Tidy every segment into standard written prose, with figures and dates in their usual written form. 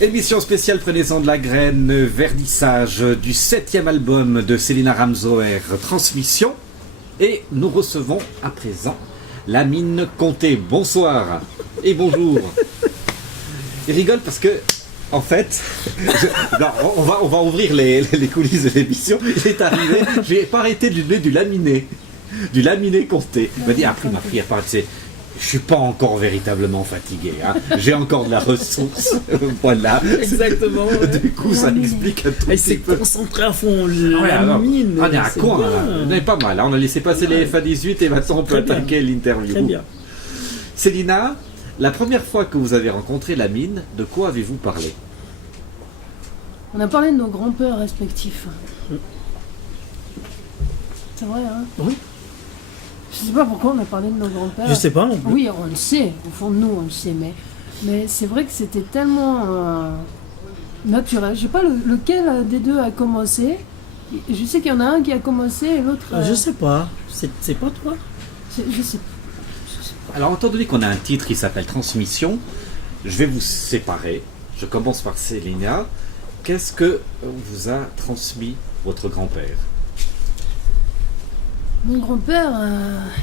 Émission spéciale Prenez-en de la graine, verdissage du 7e album de Célina Ramzoer, Transmission. Et nous recevons à présent Lamine Conté. Bonsoir et bonjour. Il rigole parce que, en fait, on va ouvrir les coulisses de l'émission. Il est arrivé, je n'ai pas arrêté de lui donner du laminé Conté. Il m'a dit, après ma prière, je suis pas encore véritablement fatigué, hein. J'ai encore de la ressource, voilà. Exactement. Ouais. Du coup, ça explique un tout Il petit s'est peu. concentré à fond, la mine. On est à coin, là. On est pas mal, hein. On a laissé passer les FA18 et maintenant on peut attaquer l'interview. Très bien. Célina, la première fois que vous avez rencontré Lamine, de quoi avez-vous parlé? On a parlé de nos grands-pères respectifs. C'est vrai, hein? Oui. Je sais pas pourquoi on a parlé de nos grands-pères. Je sais pas non plus. Oui, on le sait, au fond de nous, on le sait, mais c'est vrai que c'était tellement naturel. Je sais pas lequel des deux a commencé. Je sais qu'il y en a un qui a commencé et l'autre... Je sais pas. C'est pas toi? Je sais pas. Alors, étant donné qu'on a un titre qui s'appelle Transmission, je vais vous séparer. Je commence par Célina. Qu'est-ce que vous a transmis votre grand-père? Mon grand-père,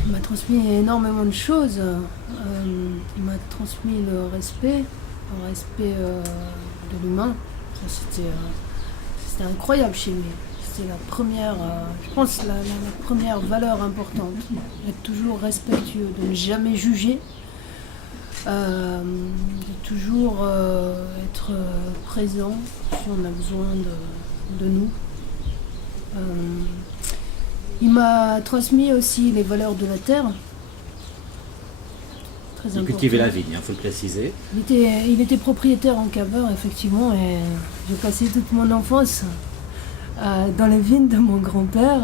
il m'a transmis énormément de choses. Il m'a transmis le respect de l'humain. Ça, c'était incroyable chez lui. C'était la première, je pense, la première valeur importante. Être toujours respectueux, de ne jamais juger, de toujours être présent si on a besoin de nous. Il m'a transmis aussi les valeurs de la terre. Très important. Il cultivait la vigne, il faut le préciser. Il était propriétaire en caveur, effectivement, et j'ai passé toute mon enfance dans les vignes de mon grand-père.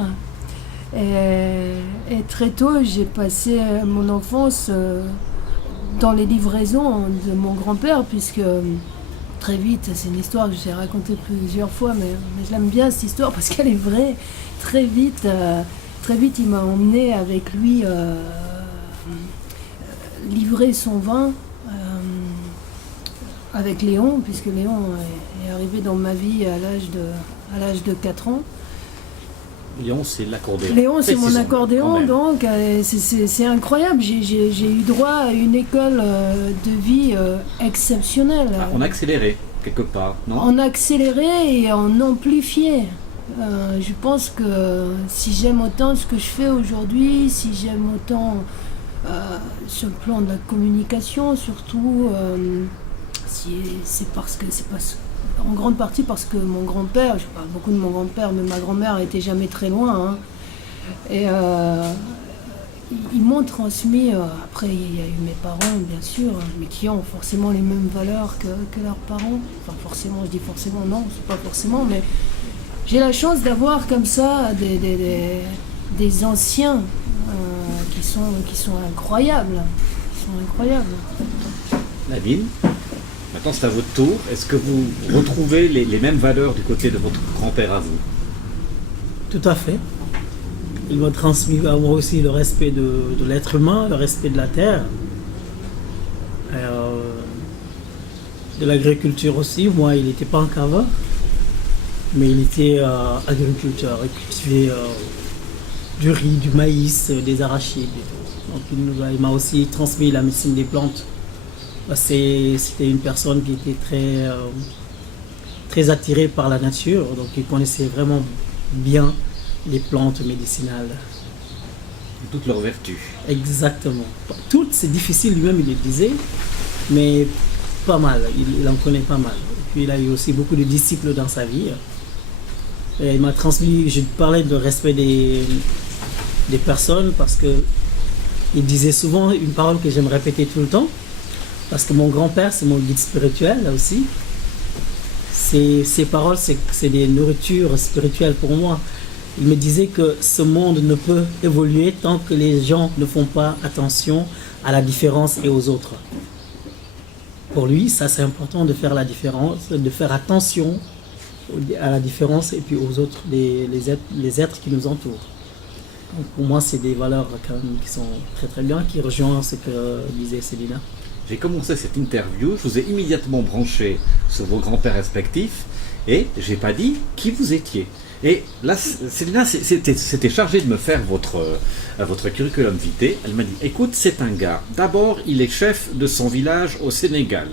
Et très tôt, j'ai passé mon enfance dans les livraisons de mon grand-père, puisque très vite, c'est une histoire que j'ai racontée plusieurs fois, mais je l'aime bien cette histoire parce qu'elle est vraie. Très vite, il m'a emmené avec lui livrer son vin avec Léon, puisque Léon est arrivé dans ma vie à l'âge de 4 ans. Léon, c'est l'accordéon. Léon, c'est mon accordéon, donc c'est incroyable. J'ai eu droit à une école de vie exceptionnelle. On a accéléré, quelque part, non? On a accéléré et on amplifié. Je pense que si j'aime autant ce que je fais aujourd'hui, si j'aime autant sur le plan de la communication, surtout, c'est en grande partie parce que mon grand-père, je parle beaucoup de mon grand-père, mais ma grand-mère n'était jamais très loin, hein, et ils m'ont transmis, après il y a eu mes parents bien sûr, mais qui ont forcément les mêmes valeurs que leurs parents, enfin forcément, je dis forcément, non, c'est pas forcément, mais j'ai la chance d'avoir comme ça des anciens qui sont incroyables. Lamine, maintenant c'est à votre tour. Est-ce que vous retrouvez les mêmes valeurs du côté de votre grand-père à vous? Tout à fait. Il m'a transmis à moi aussi le respect de l'être humain, le respect de la terre. De l'agriculture aussi. Moi, il n'était pas en caveur, mais il était agriculteur. Il cultivait du riz, du maïs, des arachides. Donc il m'a aussi transmis la médecine des plantes. C'était une personne qui était très attirée par la nature, donc il connaissait vraiment bien les plantes médicinales. Toutes leurs vertus. Exactement. Toutes, c'est difficile, lui-même il le disait, mais pas mal, il en connaît pas mal. Et puis il a eu aussi beaucoup de disciples dans sa vie. Et il m'a transmis, je parlais de respect des personnes parce que il disait souvent une parole que j'aime répéter tout le temps, parce que mon grand-père, c'est mon guide spirituel là aussi. Ces paroles, c'est des nourritures spirituelles pour moi. Il me disait que ce monde ne peut évoluer tant que les gens ne font pas attention à la différence et aux autres. Pour lui, ça c'est important de faire la différence, de faire attention à la différence et puis aux autres, les êtres qui nous entourent. Donc pour moi, c'est des valeurs quand même qui sont très très bien, qui rejoignent ce que disait Célina. j'ai commencé cette interview, je vous ai immédiatement branché sur vos grands-pères respectifs et j'ai pas dit qui vous étiez. Et là, Célina s'était chargée de me faire votre curriculum vitae. Elle m'a dit, écoute, c'est un gars. D'abord, il est chef de son village au Sénégal.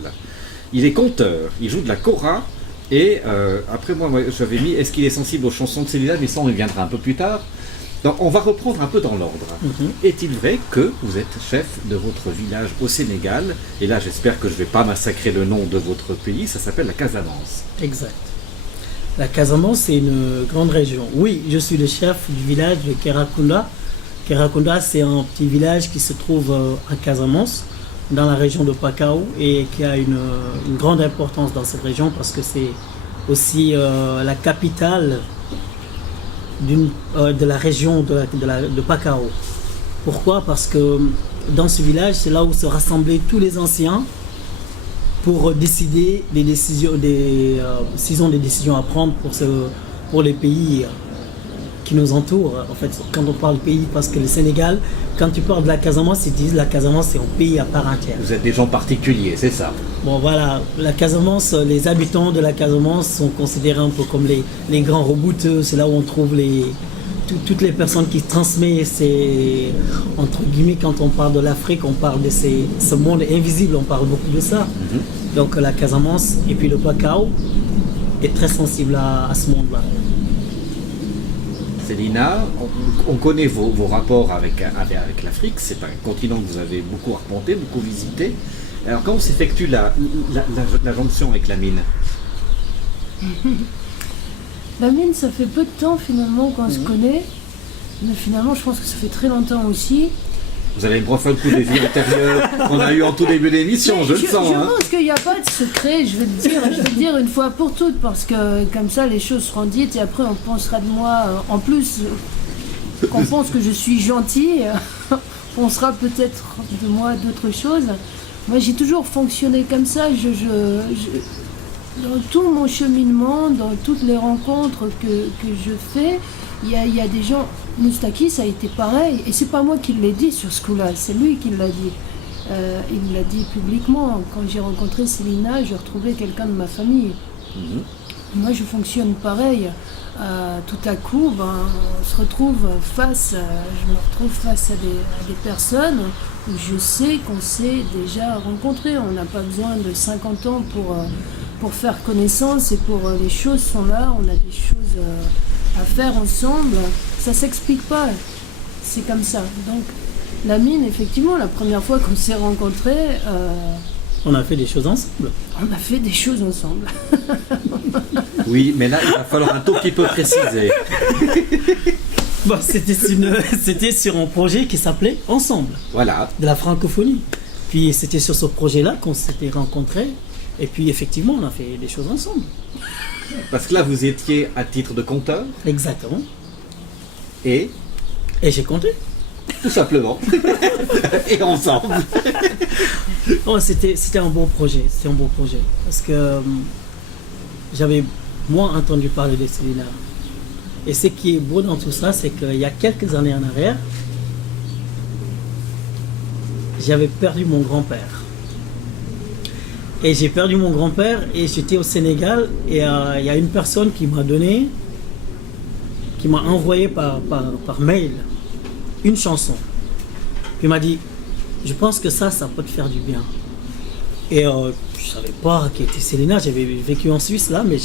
Il est conteur, il joue de la kora. Et après, moi, j'avais mis, est-ce qu'il est sensible aux chansons de Célina? Mais ça, on y viendra un peu plus tard. Donc, on va reprendre un peu dans l'ordre. Est-il vrai que vous êtes chef de votre village au Sénégal? Et là, j'espère que je ne vais pas massacrer le nom de votre pays. Ça s'appelle la Casamance. Exact. La Casamance, c'est une grande région. Oui, je suis le chef du village de Kerakunda. Kerakunda, c'est un petit village qui se trouve à Casamance, dans la région de Pakao, et qui a une grande importance dans cette région parce que c'est aussi la capitale de la région de Pakao. Pourquoi? Parce que dans ce village, c'est là où se rassemblaient tous les anciens pour décider des décisions, s'ils ont des décisions à prendre pour les pays qui nous entourent. En fait, quand on parle pays, parce que le Sénégal, quand tu parles de la Casamance, ils disent la Casamance c'est un pays à part entière. Vous êtes des gens particuliers, c'est ça? Bon voilà, la Casamance, les habitants de la Casamance sont considérés un peu comme les grands rebouteux. C'est là où on trouve toutes les personnes qui transmettent entre guillemets, quand on parle de l'Afrique, on parle de ce monde invisible, on parle beaucoup de ça. Donc la Casamance et puis le Pakao est très sensible à ce monde-là. Célina, on connaît vos rapports avec l'Afrique, c'est un continent que vous avez beaucoup arpenté, beaucoup visité. Alors quand s'effectue la jonction avec la mine? La mine, ça fait peu de temps finalement qu'on se connaît, mais finalement je pense que ça fait très longtemps aussi. Vous allez me refaire le coup des vies antérieures qu'on a eu en tout début d'émission, je le sens. Je pense qu'il n'y a pas de secret, je vais te dire une fois pour toutes, parce que comme ça les choses seront dites et après on pensera de moi, en plus qu'on pense que je suis gentille, on pensera peut-être de moi d'autres choses. Moi j'ai toujours fonctionné comme ça, dans tout mon cheminement, dans toutes les rencontres que je fais, il y a des gens. Moustaki, ça a été pareil, et c'est pas moi qui l'ai dit sur ce coup-là, c'est lui qui l'a dit. Il l'a dit publiquement. Quand j'ai rencontré Célina, j'ai retrouvé quelqu'un de ma famille. Moi, je fonctionne pareil. Tout à coup, on se retrouve je me retrouve face à des personnes où je sais qu'on s'est déjà rencontrés. On n'a pas besoin de 50 ans pour faire connaissance, et les choses sont là, on a des choses à faire ensemble, ça s'explique pas, c'est comme ça. Donc la mine, effectivement, la première fois qu'on s'est rencontrés, on a fait des choses ensemble. On a fait des choses ensemble. Oui, mais là il va falloir un tout petit peu préciser. Bon, c'était sur un projet qui s'appelait Ensemble. Voilà. De la francophonie. Puis c'était sur ce projet-là qu'on s'était rencontrés. Et puis effectivement, on a fait des choses ensemble. Parce que là, vous étiez à titre de conteur. Exactement. Et j'ai compté. Tout simplement. Et ensemble. Oh, c'était un beau projet. C'était un beau projet. Parce que j'avais moins entendu parler de Célina. Et ce qui est beau dans tout ça, c'est qu'il y a quelques années en arrière, j'avais perdu mon grand-père. Et j'ai perdu mon grand-père et j'étais au Sénégal et il y a une personne qui m'a envoyé par mail une chanson. Puis il m'a dit, je pense que ça peut te faire du bien. Et je ne savais pas qui était Célina, j'avais vécu en Suisse là, mais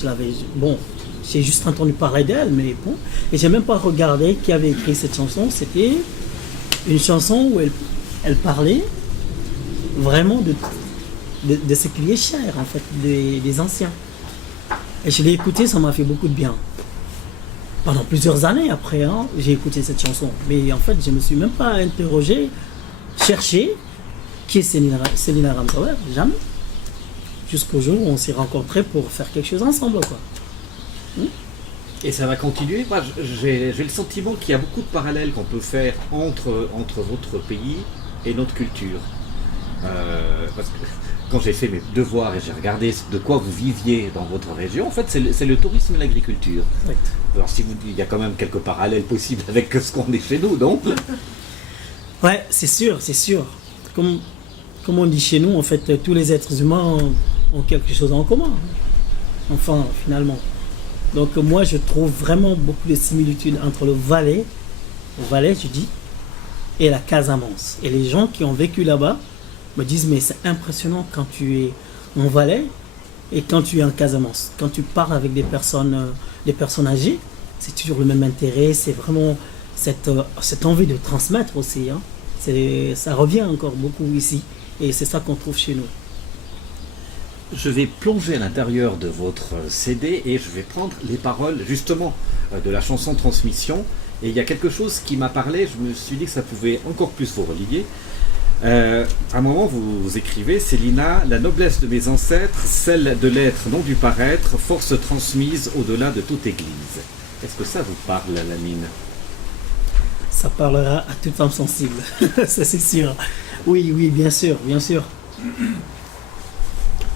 j'ai juste entendu parler d'elle, mais bon. Et j'ai même pas regardé qui avait écrit cette chanson. C'était une chanson où elle parlait vraiment de ce qui est cher, en fait, des anciens. Et je l'ai écouté, ça m'a fait beaucoup de bien. Pendant plusieurs années après, j'ai écouté cette chanson. Mais en fait, je ne me suis même pas interrogé, cherché qui est Célina Ramzower, jamais. Jusqu'au jour où on s'est rencontrés pour faire quelque chose ensemble, quoi. Et ça va continuer. Moi, j'ai le sentiment qu'il y a beaucoup de parallèles qu'on peut faire entre votre pays et notre culture. Parce que quand j'ai fait mes devoirs et j'ai regardé de quoi vous viviez dans votre région, en fait, c'est le tourisme et l'agriculture. Oui. Alors, il y a quand même quelques parallèles possibles avec ce qu'on est chez nous, non? Ouais, c'est sûr, c'est sûr. Comme comme on dit chez nous, en fait, tous les êtres humains ont quelque chose en commun. Enfin, finalement. Donc moi, je trouve vraiment beaucoup de similitudes entre le Valais, je dis, et la Casamance. Et les gens qui ont vécu là-bas me disent, mais c'est impressionnant quand tu es en Valais et quand tu es en Casamance. Quand tu parles avec des personnes âgées, c'est toujours le même intérêt, c'est vraiment cette envie de transmettre aussi. Hein. Ça revient encore beaucoup ici, et c'est ça qu'on trouve chez nous. Je vais plonger à l'intérieur de votre CD et je vais prendre les paroles justement de la chanson Transmission. Et il y a quelque chose qui m'a parlé, je me suis dit que ça pouvait encore plus vous relier. À un moment, vous écrivez, Célina, la noblesse de mes ancêtres, celle de l'être, non du paraître, force transmise au-delà de toute église. Est-ce que ça vous parle, Lamine? Ça parlera à toute femme sensible, ça c'est sûr. Oui, bien sûr, bien sûr.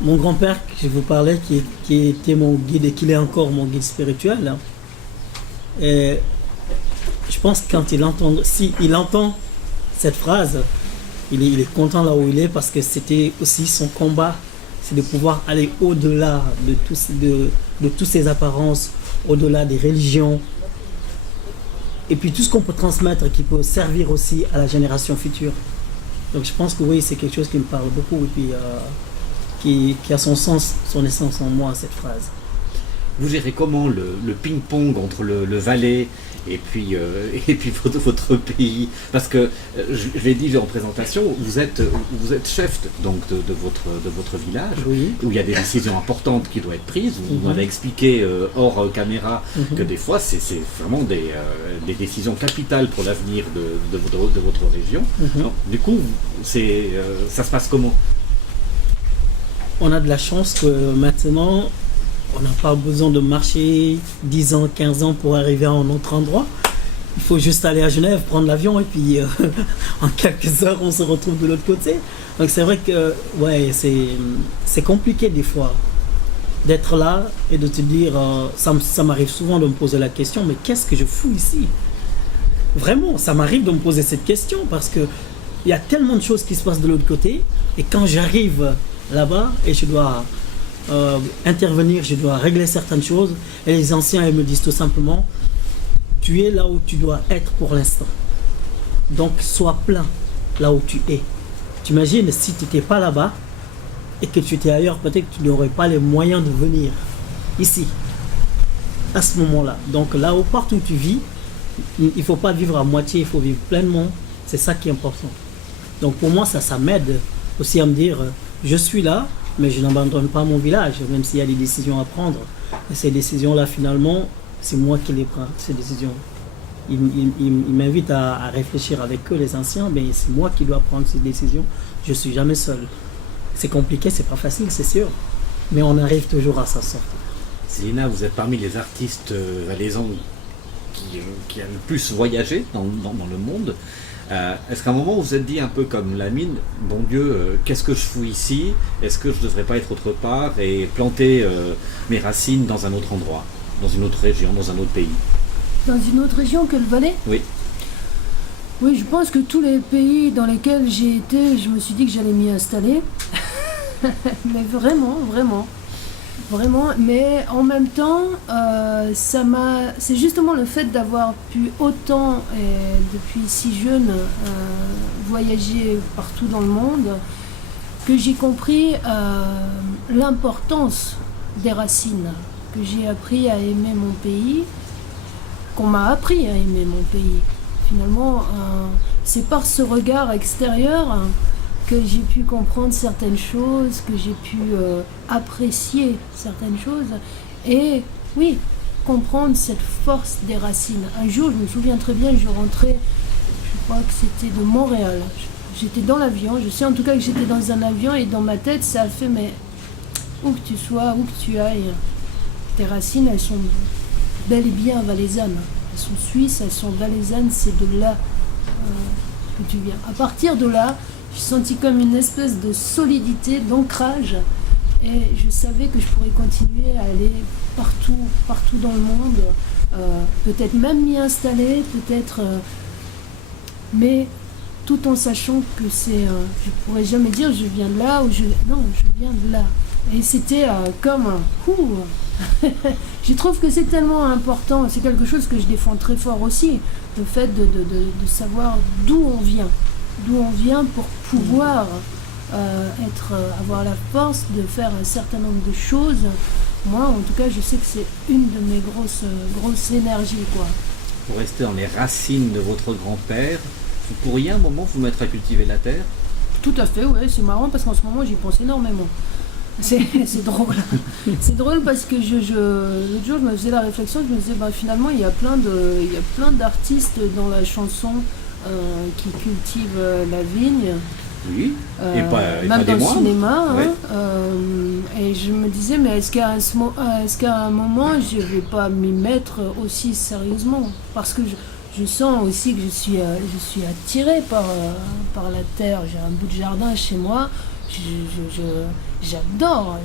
Mon grand-père, que je vous parlais, qui était mon guide et qui est encore mon guide spirituel, hein, et je pense que quand il entend cette phrase, il est content là où il est, parce que c'était aussi son combat, c'est de pouvoir aller au-delà de toutes ces apparences, au-delà des religions, et puis tout ce qu'on peut transmettre qui peut servir aussi à la génération future. Donc je pense que oui, c'est quelque chose qui me parle beaucoup, et puis qui a son sens, son essence en moi, cette phrase. Vous gérez comment le ping-pong entre le Valais et puis votre pays? Parce que, je l'ai dit en présentation, vous êtes chef donc de votre village, oui, où il y a des décisions importantes qui doivent être prises. Vous m'avez expliqué hors caméra que des fois, c'est vraiment des décisions capitales pour l'avenir de votre région. Alors, du coup, ça se passe comment? On a de la chance que maintenant, on n'a pas besoin de marcher 10 ans, 15 ans pour arriver à un autre endroit. Il faut juste aller à Genève, prendre l'avion, et puis en quelques heures, on se retrouve de l'autre côté. Donc c'est vrai que ouais, c'est compliqué des fois d'être là et de te dire, ça m'arrive souvent de me poser la question, mais qu'est-ce que je fous ici? Vraiment, ça m'arrive de me poser cette question, parce qu'il y a tellement de choses qui se passent de l'autre côté, et quand j'arrive là-bas et je dois intervenir, je dois régler certaines choses, et les anciens, ils me disent tout simplement, tu es là où tu dois être pour l'instant, donc sois plein là où tu es. Tu imagines si tu n'étais pas là-bas et que tu étais ailleurs, peut-être que tu n'aurais pas les moyens de venir ici à ce moment-là. Donc là où partout où tu vis, il ne faut pas vivre à moitié, il faut vivre pleinement. C'est ça qui est important. Donc pour moi, ça m'aide aussi à me dire, je suis là, mais je n'abandonne pas mon village, même s'il y a des décisions à prendre. Et ces décisions-là, finalement, c'est moi qui les prends, ces décisions. Ils m'invitent à réfléchir avec eux, les anciens, mais c'est moi qui dois prendre ces décisions. Je ne suis jamais seul. C'est compliqué, c'est pas facile, c'est sûr, mais on arrive toujours à s'en sortir. Célina, vous êtes parmi les artistes valaisans qui a le plus voyagé dans le monde. Est-ce qu'à un moment vous vous êtes dit un peu comme Lamine, bon Dieu, qu'est-ce que je fous ici? Est-ce que je ne devrais pas être autre part et planter mes racines dans un autre endroit, dans une autre région, dans un autre pays? Dans une autre région que le Valais? Oui. Oui, je pense que tous les pays dans lesquels j'ai été, je me suis dit que j'allais m'y installer. Mais vraiment. Mais en même temps, c'est justement le fait d'avoir pu autant, depuis si jeune, voyager partout dans le monde, que j'ai compris l'importance des racines, que j'ai appris à aimer mon pays, qu'on m'a appris à aimer mon pays. Finalement, c'est par ce regard extérieur que j'ai pu comprendre certaines choses, que j'ai pu apprécier certaines choses, et oui, comprendre cette force des racines. Un jour, je me souviens très bien, je rentrais, je crois que c'était de Montréal. J'étais dans l'avion, je sais en tout cas que j'étais dans un avion, et dans ma tête, ça a fait, mais où que tu sois, où que tu ailles, tes racines, elles sont bel et bien valaisannes. Elles sont suisses, elles sont valaisannes, c'est de là que tu viens. À partir de là, j'ai senti comme une espèce de solidité, d'ancrage, et je savais que je pourrais continuer à aller partout dans le monde, peut-être même m'y installer, peut-être, mais tout en sachant que je pourrais jamais dire je viens de là ou non, je viens de là. Et c'était comme je trouve que c'est tellement important, c'est quelque chose que je défends très fort aussi, le fait de savoir d'où on vient pour pouvoir avoir la force de faire un certain nombre de choses. Moi, en tout cas, je sais que c'est une de mes grosses énergies, quoi. Pour rester dans les racines de votre grand-père, vous pourriez un moment vous mettre à cultiver la terre? Tout à fait, oui, c'est marrant parce qu'en ce moment, j'y pense énormément. C'est drôle. C'est drôle parce que l'autre jour, je me faisais la réflexion, je me disais, finalement, il y a plein d'artistes dans la chanson qui cultivent la vigne. Oui, et pas même des dans le moindres. cinéma. Ouais. Et je me disais, mais est-ce qu'à un moment, je ne vais pas m'y mettre aussi sérieusement? Parce que je sens aussi que je suis attirée par la terre. J'ai un bout de jardin chez moi. J'adore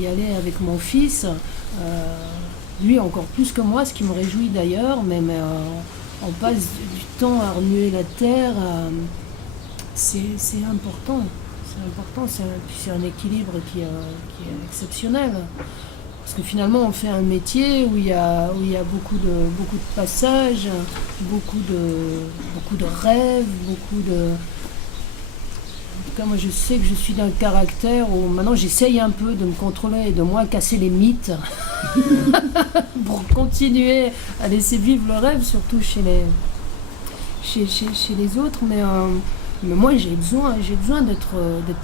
y aller avec mon fils. Lui encore plus que moi, ce qui me réjouit d'ailleurs. Mais on passe du temps à remuer la terre. C'est important. C'est un équilibre qui est exceptionnel. Parce que finalement, on fait un métier où il y a beaucoup de passages, beaucoup de rêves, En tout cas, moi, je sais que je suis d'un caractère où maintenant, j'essaye un peu de me contrôler et de moins casser les mythes pour continuer à laisser vivre le rêve, surtout chez les autres. Mais moi, j'ai besoin d'être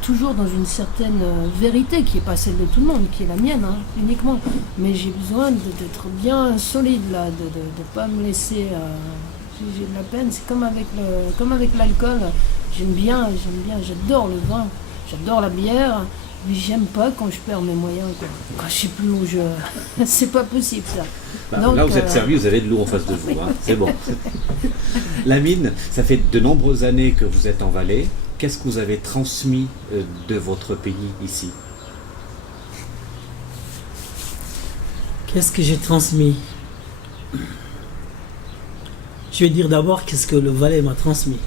toujours dans une certaine vérité qui n'est pas celle de tout le monde, qui est la mienne, uniquement. Mais j'ai besoin d'être bien solide, là, de ne pas me laisser... j'ai de la peine, c'est comme avec l'alcool. J'aime bien, j'adore le vin, j'adore la bière, mais j'aime pas quand je perds mes moyens, quoi. Quand je sais plus où c'est pas possible, ça. Donc, là, vous êtes servi, vous avez de l'eau en face de vous, c'est bon. Lamine, ça fait de nombreuses années que vous êtes en Valais. Qu'est-ce que vous avez transmis de votre pays ici? Qu'est-ce que j'ai transmis? Je vais dire d'abord qu'est-ce que le Valais m'a transmis.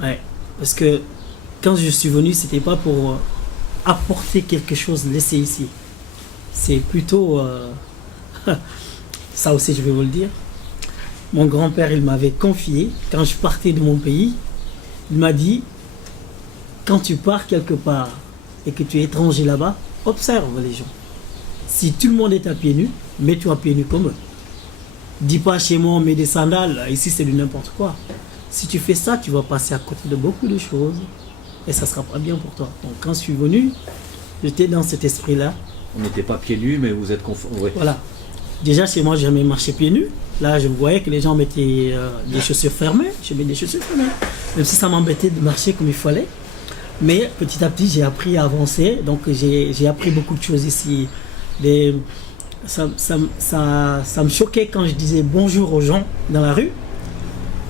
Ouais, parce que quand je suis venu, c'était pas pour apporter quelque chose laissé ici. C'est plutôt... ça aussi, je vais vous le dire. Mon grand-père, il m'avait confié, quand je partais de mon pays, il m'a dit, quand tu pars quelque part et que tu es étranger là-bas, observe les gens. Si tout le monde est à pieds nus, mets-toi à pieds nus comme eux. Dis pas chez moi, on met des sandales, ici c'est du n'importe quoi. Si tu fais ça, tu vas passer à côté de beaucoup de choses et ça sera pas bien pour toi. Donc quand je suis venu, j'étais dans cet esprit-là. On n'était pas pieds nus, mais vous êtes confortable. Ouais. Voilà. Déjà chez moi, j'ai jamais marché pieds nus. Là, je voyais que les gens mettaient des chaussures fermées. Je mets des chaussures fermées. Même si ça m'embêtait de marcher comme il fallait. Mais petit à petit, j'ai appris à avancer. Donc j'ai appris beaucoup de choses ici. Ça me choquait quand je disais bonjour aux gens dans la rue.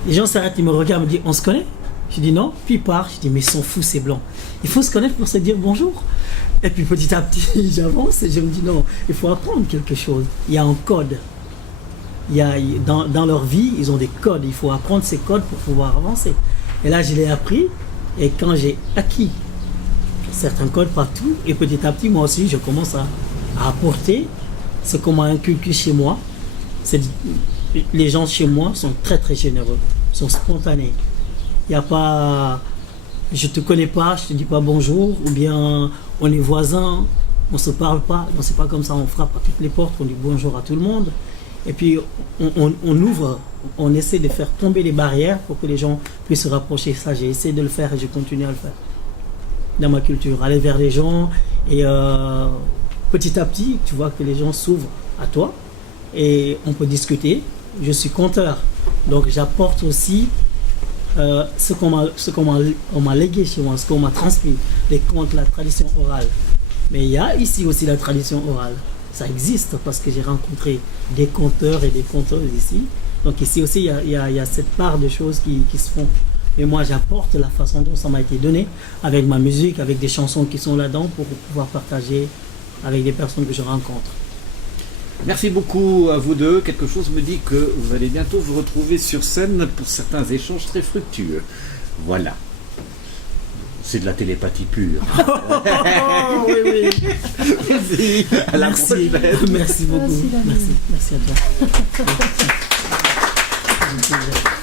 Les gens s'arrêtent, ils me regardent, me disent on se connaît? Je dis non, puis ils partent. Je dis mais ils sont fous ces blancs. Il faut se connaître pour se dire bonjour. Et puis petit à petit j'avance et je me dis non, il faut apprendre quelque chose. Il y a un code. Dans leur vie, ils ont des codes. Il faut apprendre ces codes pour pouvoir avancer. Et là je l'ai appris et quand j'ai acquis certains codes partout, et petit à petit moi aussi je commence à apporter ce qu'on m'a inculqué chez moi. Les gens chez moi sont très très généreux, sont spontanés. Il n'y a pas, je te connais pas, je te dis pas bonjour, ou bien on est voisins, on se parle pas. Non, c'est pas comme ça, on frappe à toutes les portes, on dit bonjour à tout le monde. Et puis on ouvre, on essaie de faire tomber les barrières pour que les gens puissent se rapprocher. Ça, j'ai essayé de le faire et je continue à le faire. Dans ma culture, aller vers les gens et petit à petit, tu vois que les gens s'ouvrent à toi et on peut discuter. Je suis conteur, donc j'apporte aussi ce qu'on m'a légué chez moi, ce qu'on m'a transmis, les contes, la tradition orale. Mais il y a ici aussi la tradition orale. Ça existe parce que j'ai rencontré des conteurs et des conteuses ici. Donc ici aussi, il y a cette part de choses qui se font. Et moi, j'apporte la façon dont ça m'a été donné, avec ma musique, avec des chansons qui sont là-dedans pour pouvoir partager avec des personnes que je rencontre. Merci beaucoup à vous deux. Quelque chose me dit que vous allez bientôt vous retrouver sur scène pour certains échanges très fructueux. Voilà. C'est de la télépathie pure. Oh, oui, oui. Merci. À la Merci. prochaine. Merci beaucoup. Merci, Daniel. Merci à toi.